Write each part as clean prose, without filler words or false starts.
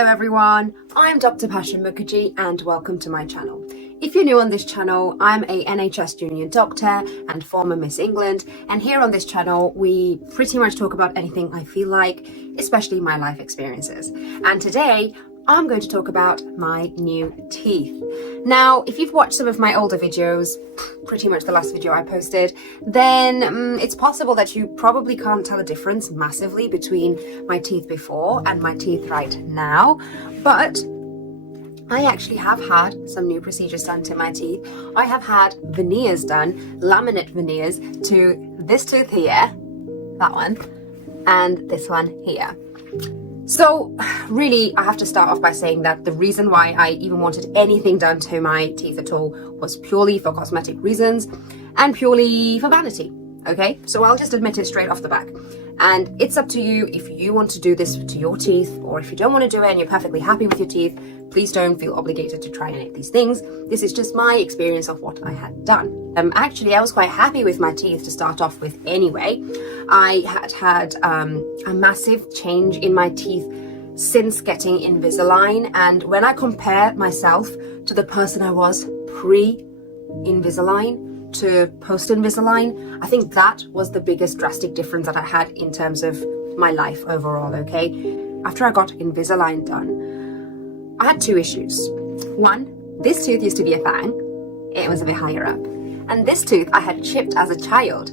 Hello everyone, I'm Dr. Bhasha Mukherjee and welcome to my channel. If you're new on this channel, I'm a NHS junior doctor and former Miss England, and here on this channel we pretty much talk about anything I feel like, especially my life experiences. And today I'm going to talk about my new teeth. Now, if you've watched some of my older videos, pretty much the last video I posted, then it's possible that you probably can't tell a difference massively between my teeth before and my teeth right now, but I actually have had some new procedures done to my teeth. I have had veneers done, laminate veneers, to this tooth here, that one, and this one here. So really, I have to start off by saying that the reason why I even wanted anything done to my teeth at all was purely for cosmetic reasons and purely for vanity, okay? So I'll just admit it straight off the back. And it's up to you if you want to do this to your teeth, or if you don't want to do it and you're perfectly happy with your teeth, please don't feel obligated to try any of these things. This is just my experience of what I had done. Actually, I was quite happy with my teeth to start off with anyway. I had a massive change in my teeth since getting Invisalign, and when I compare myself to the person I was pre-Invisalign to post-Invisalign, I think that was the biggest drastic difference that I had in terms of my life overall, okay? After I got Invisalign done, I had two issues. One, this tooth used to be a fang. It was a bit higher up. And this tooth I had chipped as a child.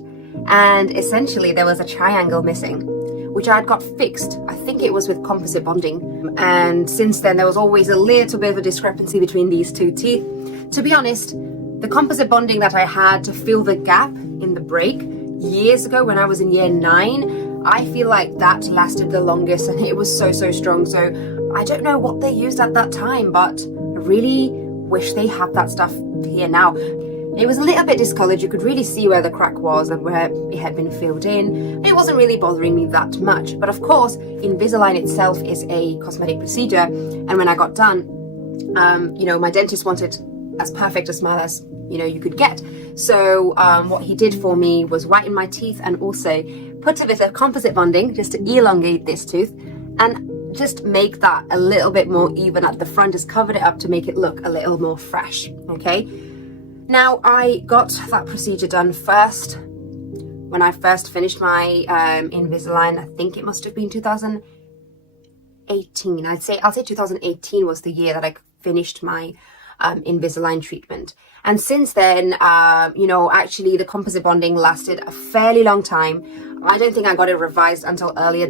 And essentially there was a triangle missing, which I had got fixed. I think it was with composite bonding. And since then there was always a little bit of a discrepancy between these two teeth. To be honest, the composite bonding that I had to fill the gap in the break years ago when I was in year 9, I feel like that lasted the longest and it was so strong. So I don't know what they used at that time, but I really wish they had that stuff here now. It was a little bit discolored. You could really see where the crack was and where it had been filled in. It wasn't really bothering me that much. But of course, Invisalign itself is a cosmetic procedure. And when I got done, my dentist wanted as perfect a smile as you could get. So what he did for me was whiten my teeth and also put a bit of composite bonding just to elongate this tooth and just make that a little bit more even at the front. Just covered it up to make it look a little more fresh. Okay, now I got that procedure done first when I first finished my Invisalign. I think it must have been 2018. I'll say 2018 was the year that I finished my Invisalign treatment. And since then, actually the composite bonding lasted a fairly long time. I don't think I got it revised until earlier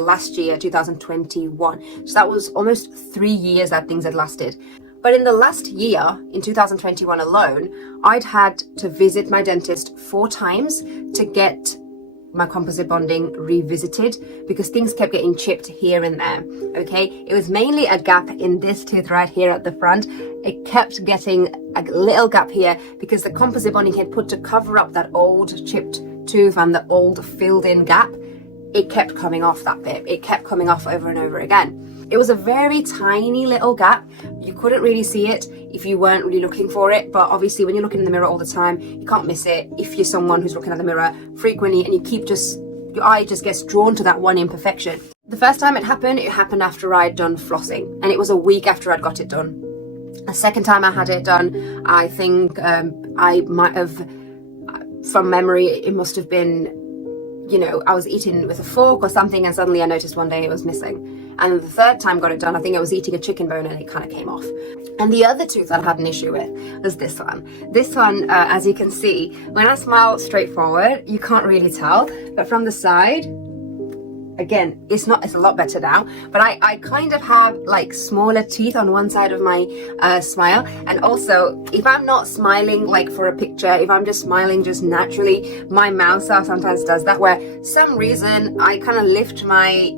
last year, 2021. So that was almost 3 years that things had lasted. But in the last year, in 2021 alone, I'd had to visit my dentist 4 times to get my composite bonding revisited because things kept getting chipped here and there. Okay, it was mainly a gap in this tooth right here at the front. It kept getting a little gap here because the composite bonding had put to cover up that old chipped tooth and the old filled in gap. It kept coming off that bit. It kept coming off over and over again. It was a very tiny little gap. You couldn't really see it if you weren't really looking for it, but obviously when you're looking in the mirror all the time, you can't miss it if you're someone who's looking at the mirror frequently and your eye just gets drawn to that one imperfection. The first time it happened after I'd done flossing, and it was a week after I'd got it done. The second time I had it done, I think I might have, from memory, it must have been, I was eating with a fork or something and suddenly I noticed one day it was missing. And the third time I got it done, I think I was eating a chicken bone and it kind of came off. And the other tooth that I had an issue with was this one. This one, as you can see, when I smile straight forward, you can't really tell, but from the side, again, it's a lot better now, but I kind of have like smaller teeth on one side of my smile. And also, if I'm not smiling like for a picture, if I'm just smiling just naturally, my mouth sometimes does that, where some reason I kind of lift my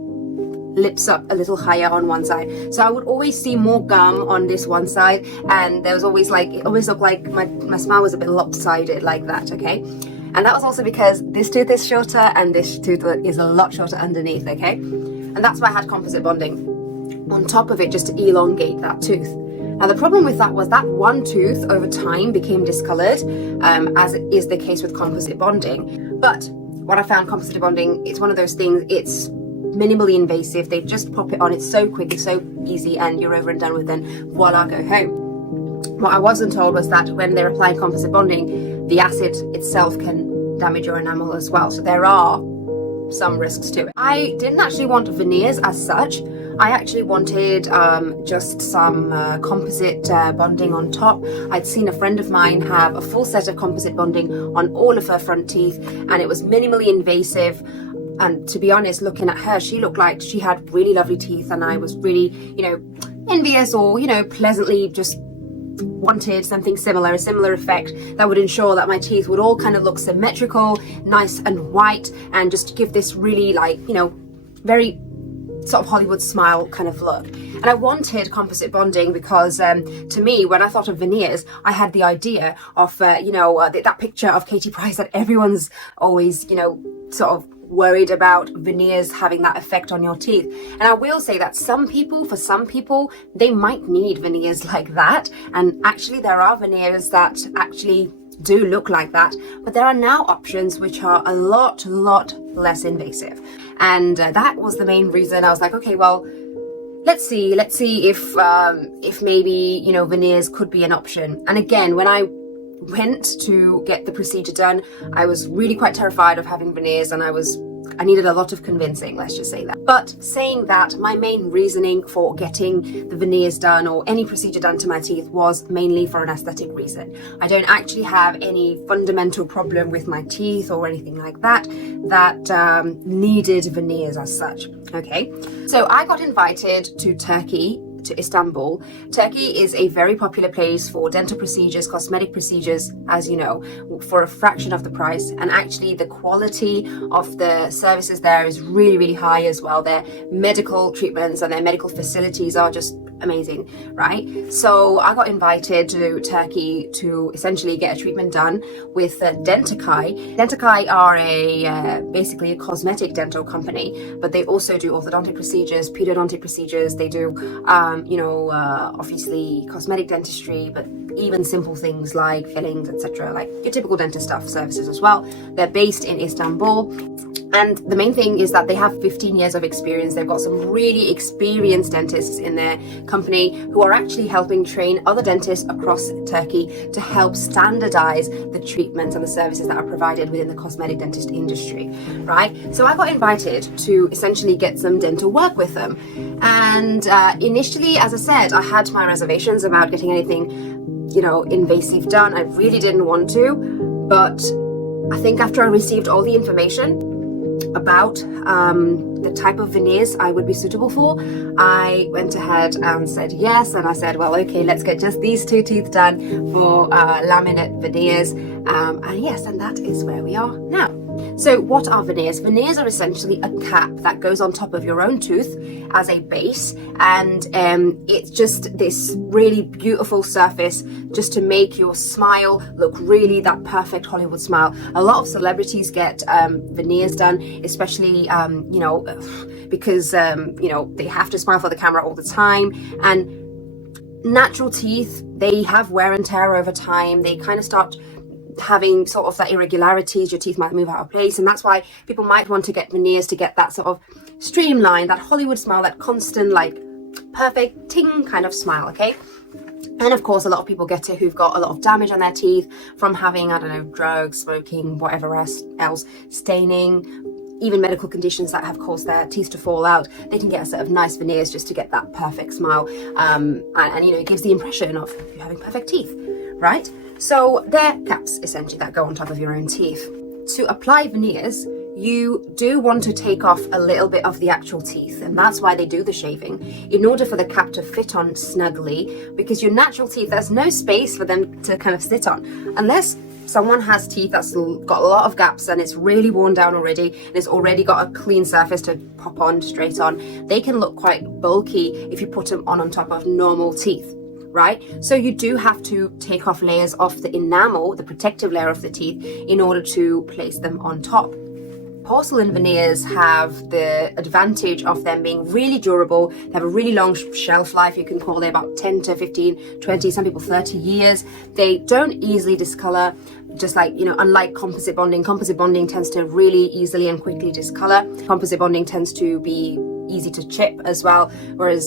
lips up a little higher on one side, so I would always see more gum on this one side, and there was always it always looked like my smile was a bit lopsided like that. Okay, and that was also because this tooth is shorter and this tooth is a lot shorter underneath. Okay, and that's why I had composite bonding on top of it just to elongate that tooth. Now the problem with that was that one tooth over time became discolored, as is the case with composite bonding. But what I found, composite bonding, it's one of those things, it's minimally invasive. They just pop it on. It's so quick, it's so easy, and you're over and done with, and voila, go home. What I wasn't told was that when they're applying composite bonding, the acid itself can damage your enamel as well. So there are some risks to it. I didn't actually want veneers as such. I actually wanted just some composite bonding on top. I'd seen a friend of mine have a full set of composite bonding on all of her front teeth, and it was minimally invasive. And to be honest, looking at her, she looked like she had really lovely teeth, and I was really, envious, or, pleasantly just wanted something similar, a similar effect that would ensure that my teeth would all kind of look symmetrical, nice and white, and just give this really very sort of Hollywood smile kind of look. And I wanted composite bonding because to me, when I thought of veneers, I had the idea of that picture of Katie Price that everyone's always sort of worried about, veneers having that effect on your teeth. And I will say that for some people they might need veneers like that, and actually there are veneers that actually do look like that, but there are now options which are a lot less invasive. And that was the main reason I was like, okay, well, let's see if maybe veneers could be an option. And again, when I went to get the procedure done, I was really quite terrified of having veneers, and I needed a lot of convincing, let's just say that. But saying that, my main reasoning for getting the veneers done or any procedure done to my teeth was mainly for an aesthetic reason. I don't actually have any fundamental problem with my teeth or anything like that needed veneers as such. Okay, so I got invited to Turkey, to Istanbul. Turkey is a very popular place for dental procedures, cosmetic procedures, as you know, for a fraction of the price. And actually the quality of the services there is really high as well. Their medical treatments and their medical facilities are just amazing, right? So I got invited to Turkey to essentially get a treatment done with Dentakay. Dentakay are basically a cosmetic dental company, but they also do orthodontic procedures, periodontic procedures. They do obviously cosmetic dentistry, but even simple things like fillings, etc., like your typical dentist stuff, services as well. They're based in Istanbul, and the main thing is that they have 15 years of experience. They've got some really experienced dentists in their company who are actually helping train other dentists across Turkey to help standardize the treatments and the services that are provided within the cosmetic dentist industry, right? So I got invited to essentially get some dental work with them, and initially, as I said, I had my reservations about getting anything invasive done. I really didn't want to, but I think after I received all the information about the type of veneers I would be suitable for, I went ahead and said yes. And I said, well, okay, let's get just these 2 teeth done for laminate veneers, and yes, and that is where we are now. So what are veneers? Veneers are essentially a cap that goes on top of your own tooth as a base, and it's just this really beautiful surface just to make your smile look really that perfect Hollywood smile. A lot of celebrities get veneers done, especially because they have to smile for the camera all the time, and natural teeth, they have wear and tear over time. They kind of start having sort of that irregularities. Your teeth might move out of place, and that's why people might want to get veneers to get that sort of streamline, that Hollywood smile, that constant like perfect ting kind of smile. Okay, and of course a lot of people get it who've got a lot of damage on their teeth from having, I don't know, drugs, smoking, whatever else, staining, even medical conditions that have caused their teeth to fall out. They can get a set of nice veneers just to get that perfect smile, and it gives the impression of you having perfect teeth, right? So they're caps essentially that go on top of your own teeth. To apply veneers, you do want to take off a little bit of the actual teeth, and that's why they do the shaving, in order for the cap to fit on snugly, because your natural teeth, there's no space for them to kind of sit on. Unless someone has teeth that's got a lot of gaps and it's really worn down already, and it's already got a clean surface to pop on straight on, they can look quite bulky if you put them on top of normal teeth. Right? So you do have to take off layers of the enamel, the protective layer of the teeth, in order to place them on top. Porcelain veneers have the advantage of them being really durable. They have a really long shelf life. You can call it about 10 to 15, 20, some people 30 years. They don't easily discolor. just like, you know, unlike composite bonding tends to really easily and quickly discolor. Composite bonding tends to be easy to chip as well, whereas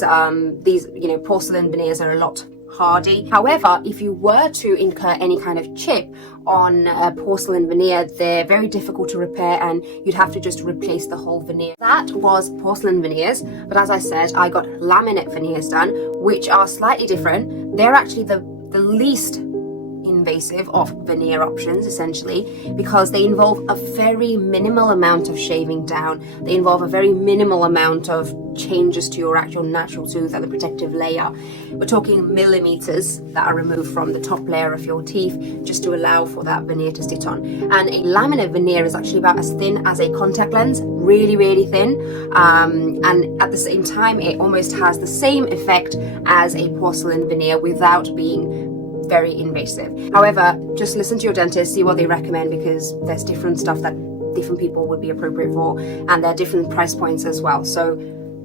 these, you know, porcelain veneers are a lot hardy. However, if you were to incur any kind of chip on a porcelain veneer, they're very difficult to repair and you'd have to just replace the whole veneer. That was porcelain veneers, but as I said, I got laminate veneers done, which are slightly different. They're actually the least invasive of veneer options, essentially, because they involve a very minimal amount of shaving down. They involve a very minimal amount of changes to your actual natural tooth and the protective layer. We're talking millimeters that are removed from the top layer of your teeth just to allow for that veneer to sit on. And a laminate veneer is actually about as thin as a contact lens, really thin, and at the same time it almost has the same effect as a porcelain veneer without being very invasive. However, just listen to your dentist, see what they recommend, because there's different stuff that different people would be appropriate for, and there are different price points as well. So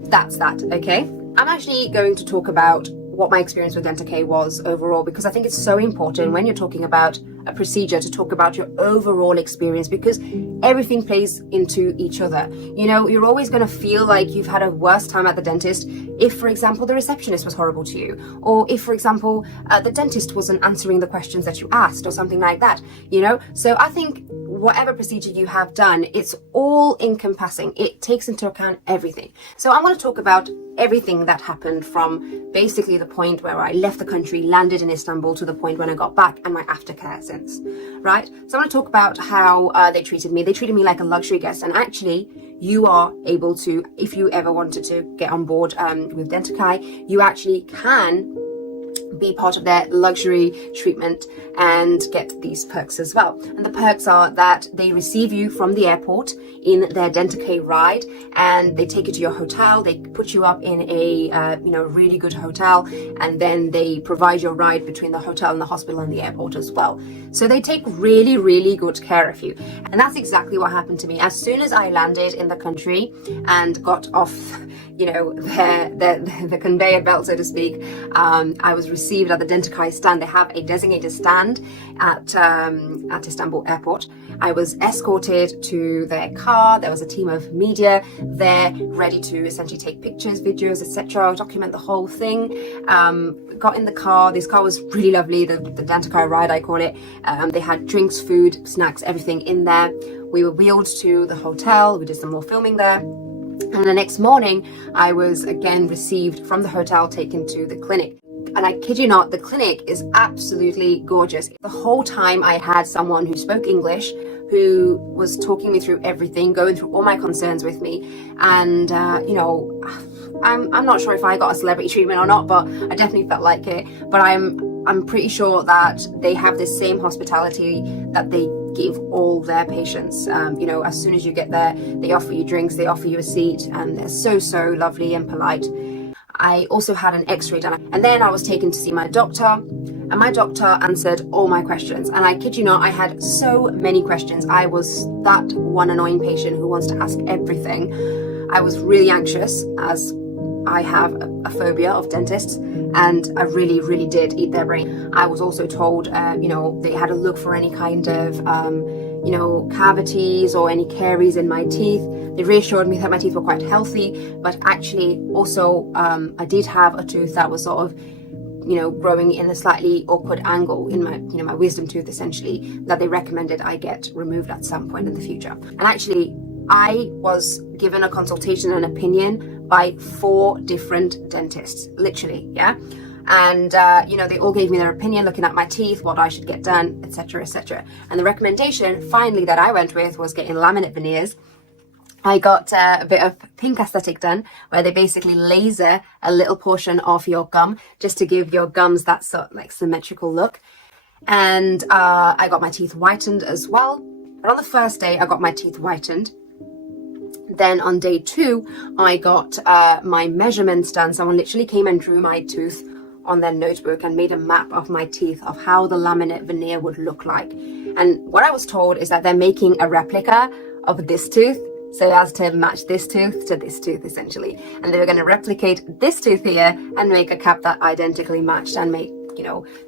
that's that, okay? I'm actually going to talk about what my experience with Dentakay was overall, because I think it's so important when you're talking about a procedure to talk about your overall experience, because everything plays into each other. You know, you're always going to feel like you've had a worse time at the dentist if, for example, the receptionist was horrible to you, or if, for example, the dentist wasn't answering the questions that you asked, or something like that, you know? So I think whatever procedure you have done, it's all encompassing. It takes into account everything. So I'm going to talk about everything that happened from basically the point where I left the country, landed in Istanbul, to the point when I got back, and my aftercare since, right? So I want to talk about how they treated me. They treated me like a luxury guest, and actually you are able to, if you ever wanted to get on board with Dentakay, you actually can be part of their luxury treatment and get these perks as well. And the perks are that they receive you from the airport in their Dentakay ride, and they take you to your hotel. They put you up in a really good hotel, and then they provide your ride between the hotel and the hospital and the airport as well. So they take really good care of you, and that's exactly what happened to me. As soon as I landed in the country and got off, you know, the conveyor belt, so to speak, I was received at the Dentakay stand. They have a designated stand at Istanbul airport. I was escorted to their car. There was a team of media there ready to essentially take pictures, videos, etc., document the whole thing. Got in the car. This car was really lovely, the Dentakay ride, I call it. They had drinks, food, snacks, everything in there. We were wheeled to the hotel. We did some more filming there. And the next morning, I was again received from the hotel, taken to the clinic. And I kid you not, the clinic is absolutely gorgeous. The whole time I had someone who spoke English, who was talking me through everything, going through all my concerns with me. And, I'm not sure if I got a celebrity treatment or not, but I definitely felt like it. But I'm pretty sure that they have the same hospitality that they give all their patients. As soon as you get there, they offer you drinks, they offer you a seat, and they're so lovely and polite. I also had an x-ray done, and then I was taken to see my doctor, and my doctor answered all my questions. And I kid you not, I had so many questions. I was that one annoying patient who wants to ask everything. I was really anxious, as I have a phobia of dentists, and I really did eat their brain. I was also told, they had to look for any kind of, cavities or any caries in my teeth. They reassured me that my teeth were quite healthy, but actually also I did have a tooth that was sort of, growing in a slightly awkward angle in my wisdom tooth, essentially, that they recommended I get removed at some point in the future. And actually, I was given a consultation and opinion by 4 different dentists, literally, yeah? And, they all gave me their opinion, looking at my teeth, what I should get done, etc. And the recommendation, finally, that I went with was getting laminate veneers. I got a bit of pink aesthetic done, where they basically laser a little portion of your gum, just to give your gums that sort of like symmetrical look. And I got my teeth whitened as well. But on the first day, I got my teeth whitened. Then on day 2, I got my measurements done. Someone literally came and drew my tooth on their notebook and made a map of my teeth, of how the laminate veneer would look like. And what I was told is that they're making a replica of this tooth, so as to match this tooth to this tooth, essentially. And they were going to replicate this tooth here and make a cap that identically matched, and make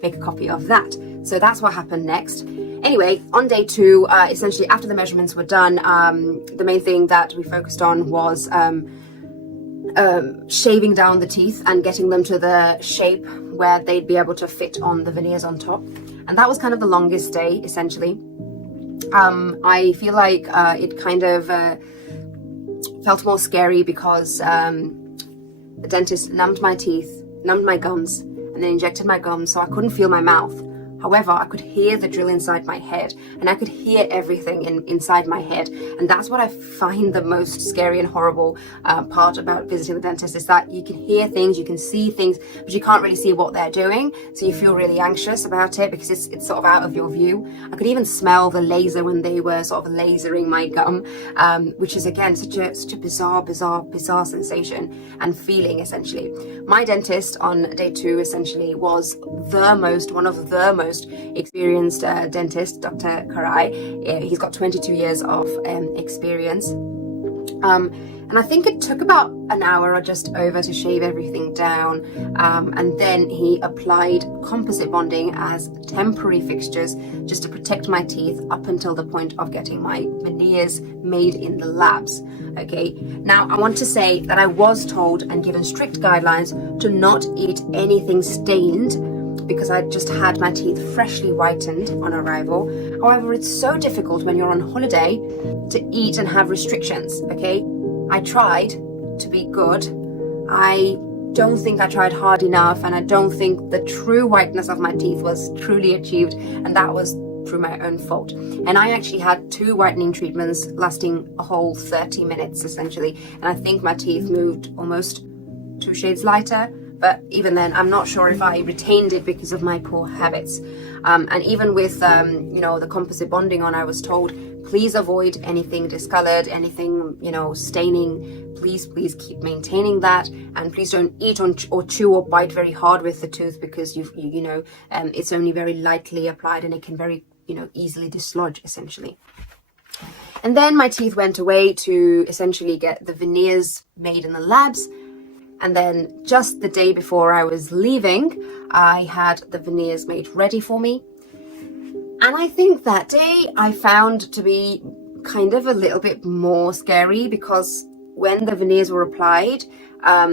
a copy of that. So that's what happened next. Anyway, on day 2, essentially after the measurements were done, the main thing that we focused on was shaving down the teeth and getting them to the shape where they'd be able to fit on the veneers on top. And that was kind of the longest day, essentially. I feel like it kind of felt more scary because the dentist numbed my teeth, numbed my gums, and then injected my gums, so I couldn't feel my mouth. However, I could hear the drill inside my head, and I could hear everything inside my head. And that's what I find the most scary and horrible part about visiting the dentist, is that you can hear things, you can see things, but you can't really see what they're doing. So you feel really anxious about it because it's sort of out of your view. I could even smell the laser when they were sort of lasering my gum, which is again such a bizarre sensation and feeling, essentially. My dentist on day 2 essentially was one of the most experienced dentist, Dr. Karai. He's got 22 years of experience. And I think it took about an hour or just over to shave everything down. And then he applied composite bonding as temporary fixtures just to protect my teeth up until the point of getting my veneers made in the labs. Okay, now I want to say that I was told and given strict guidelines to not eat anything stained, because I just had my teeth freshly whitened on arrival. However, it's so difficult when you're on holiday to eat and have restrictions, okay? I tried to be good. I don't think I tried hard enough, and I don't think the true whiteness of my teeth was truly achieved, and that was through my own fault. And I actually had 2 whitening treatments lasting a whole 30 minutes, essentially, and I think my teeth moved almost 2 shades lighter. But even then, I'm not sure if I retained it because of my poor habits. And even with, the composite bonding on, I was told, please avoid anything discolored, anything, staining. Please keep maintaining that. And please don't eat or chew or bite very hard with the tooth, because it's only very lightly applied and it can very, easily dislodge, essentially. And then my teeth went away to essentially get the veneers made in the labs. And then just the day before I was leaving, I had the veneers made ready for me. And I think that day I found to be kind of a little bit more scary, because when the veneers were applied,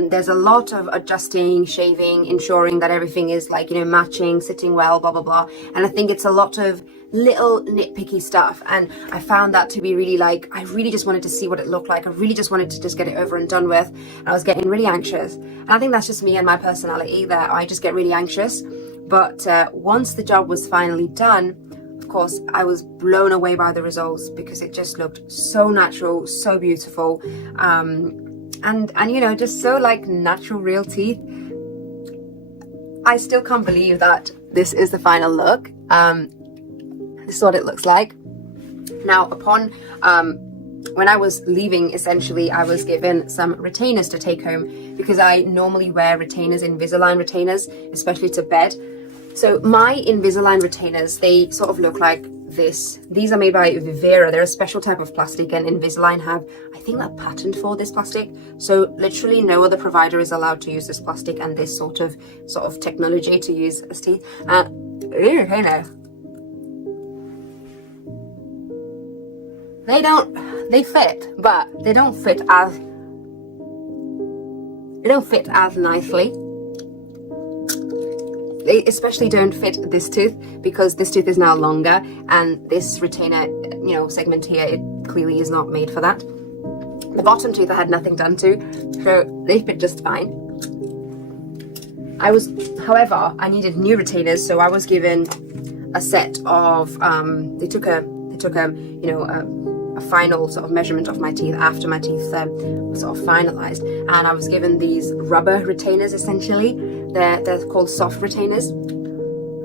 there's a lot of adjusting, shaving, ensuring that everything is matching, sitting well, blah, blah, blah. And I think it's a lot of little nitpicky stuff. And I found that to be really I really just wanted to see what it looked like. I really just wanted to just get it over and done with. And I was getting really anxious. And I think that's just me and my personality, that I just get really anxious. But once the job was finally done, of course, I was blown away by the results, because it just looked so natural, so beautiful. And just so natural, real teeth. I still can't believe that this is the final look. This is what it looks like. Now, when I was leaving, essentially, I was given some retainers to take home, because I normally wear retainers, Invisalign retainers, especially to bed. So my Invisalign retainers, they sort of look like this. These are made by Vivera. They're a special type of plastic, and Invisalign have, I think, a patent for this plastic. So literally no other provider is allowed to use this plastic and this sort of technology to use as teeth. They fit, but they don't fit as nicely. They especially don't fit this tooth, because this tooth is now longer, and this retainer, segment here, it clearly is not made for that. The bottom tooth I had nothing done to, so they fit just fine. However, I needed new retainers, so I was given a set of, they took a final sort of measurement of my teeth after my teeth were sort of finalized, and I was given these rubber retainers, essentially. They're called soft retainers,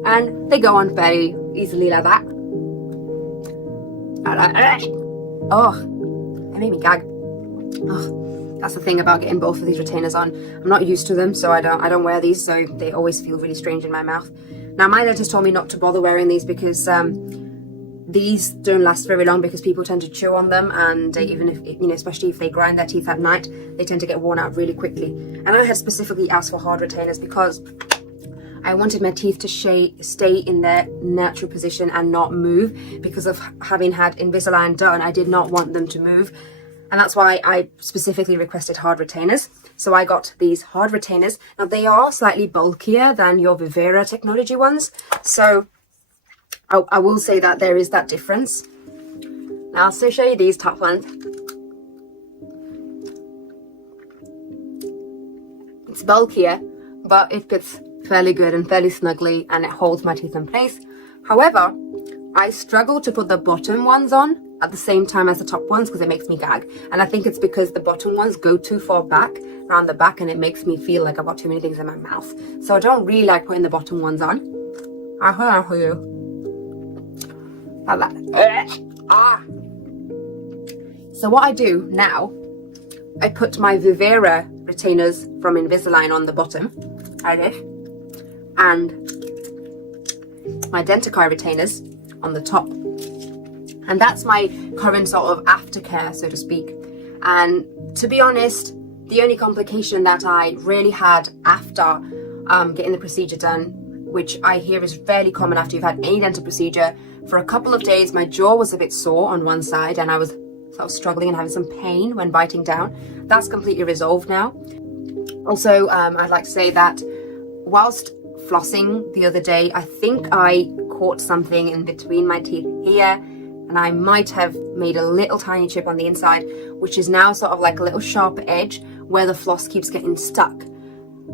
and they go on very easily like that. Oh, they made me gag. Oh, that's the thing about getting both of these retainers on. I'm not used to them, so I don't wear these, so they always feel really strange in my mouth. Now, my dentist told me not to bother wearing these, because these don't last very long, because people tend to chew on them, and even if, especially if they grind their teeth at night, they tend to get worn out really quickly. And I had specifically asked for hard retainers, because I wanted my teeth to stay in their natural position and not move. Because of having had Invisalign done, I did not want them to move. And that's why I specifically requested hard retainers. So I got these hard retainers. Now they are slightly bulkier than your Vivera technology ones. So I will say that there is that difference. Now I'll still show you these top ones. It's bulkier, but it fits fairly good and fairly snugly, and it holds my teeth in place. However, I struggle to put the bottom ones on at the same time as the top ones because it makes me gag. And I think it's because the bottom ones go too far back, around the back, and it makes me feel like I've got too many things in my mouth. So I don't really like putting the bottom ones on. So what I do now, I put my Vivera retainers from Invisalign on the bottom, like this, and my Dentakay retainers on the top. And that's my current sort of aftercare, so to speak. And to be honest, the only complication that I really had after getting the procedure done, which I hear is fairly common after you've had any dental procedure, for a couple of days my jaw was a bit sore on one side and I was sort of struggling and having some pain when biting down. That's completely resolved now. Also, I'd like to say that whilst flossing the other day, I think I caught something in between my teeth here, and I might have made a little tiny chip on the inside, which is now sort of like a little sharp edge where the floss keeps getting stuck.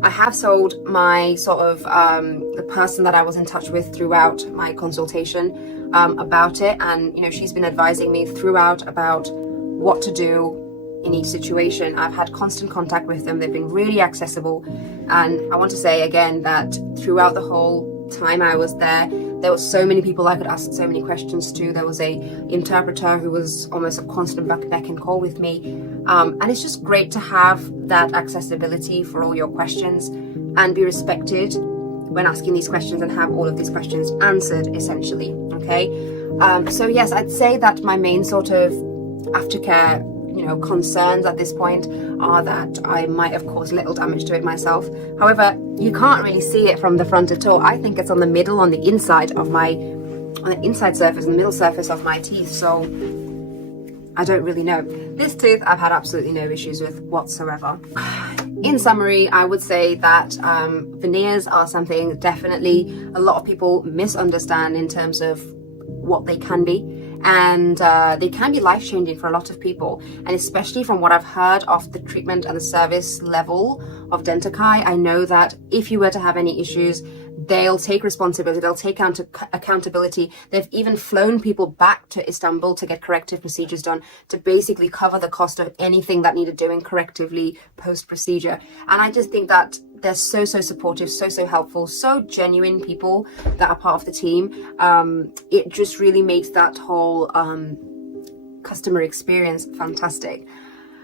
I have told my sort of the person that I was in touch with throughout my consultation about it, and she's been advising me throughout about what to do in each situation. I've had constant contact with them. They've been really accessible, and I want to say again that throughout the whole time I was there were so many people I could ask so many questions to. There was a interpreter who was almost a constant beck and call with me, and it's just great to have that accessibility for all your questions and be respected when asking these questions and have all of these questions answered, essentially. Okay, so yes, I'd say that my main sort of aftercare concerns at this point are that I might have caused little damage to it myself. However, you can't really see it from the front at all. I think it's on the middle, on the inside surface, the middle surface of my teeth. So I don't really know. This tooth I've had absolutely no issues with whatsoever. In summary, I would say that veneers are something definitely a lot of people misunderstand in terms of what they can be. And they can be life-changing for a lot of people, and especially from what I've heard of the treatment and the service level of Dentakay, I know that if you were to have any issues, they'll take responsibility, they'll take accountability. They've even flown people back to Istanbul to get corrective procedures done to basically cover the cost of anything that needed doing correctively post-procedure. And I just think that they're so supportive, so helpful, so genuine people that are part of the team. It just really makes that whole customer experience fantastic.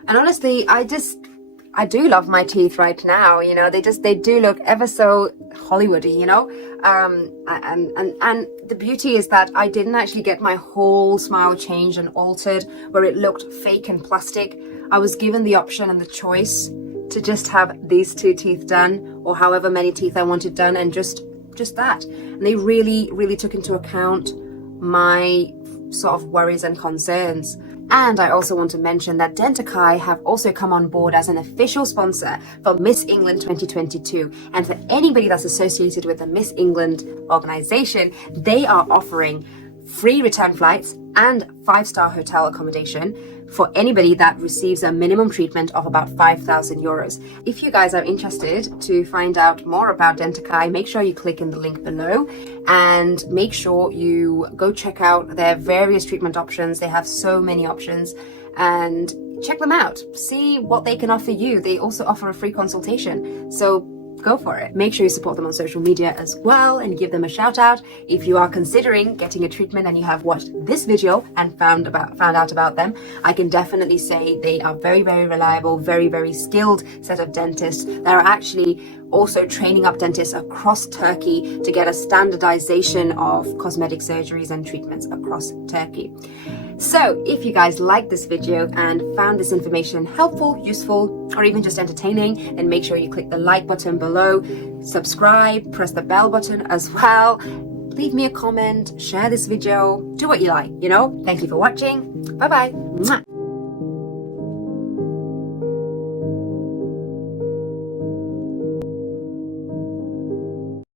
And honestly, I do love my teeth right now. They do look ever so Hollywoody, and the beauty is that I didn't actually get my whole smile changed and altered where it looked fake and plastic. I was given the option and the choice to just have these 2 teeth done, or however many teeth I wanted done, and just that. And they really took into account my sort of worries and concerns. And I also want to mention that Dentakay have also come on board as an official sponsor for Miss England 2022. And for anybody that's associated with the Miss England organization, they are offering free return flights and 5-star hotel accommodation for anybody that receives a minimum treatment of about 5,000 euros. If you guys are interested to find out more about Dentakay, make sure you click in the link below and make sure you go check out their various treatment options. They have so many options, and check them out. See what they can offer you. They also offer a free consultation, so go for it. Make sure you support them on social media as well and give them a shout out. If you are considering getting a treatment and you have watched this video and found out about them, I can definitely say they are very reliable, very skilled set of dentists. They're actually also training up dentists across Turkey to get a standardization of cosmetic surgeries and treatments across Turkey. So if you guys liked this video and found this information helpful, useful, or even just entertaining, then make sure you click the like button below, subscribe, press the bell button as well, leave me a comment, share this video, do what you like, you know. Thank you for watching. Bye bye.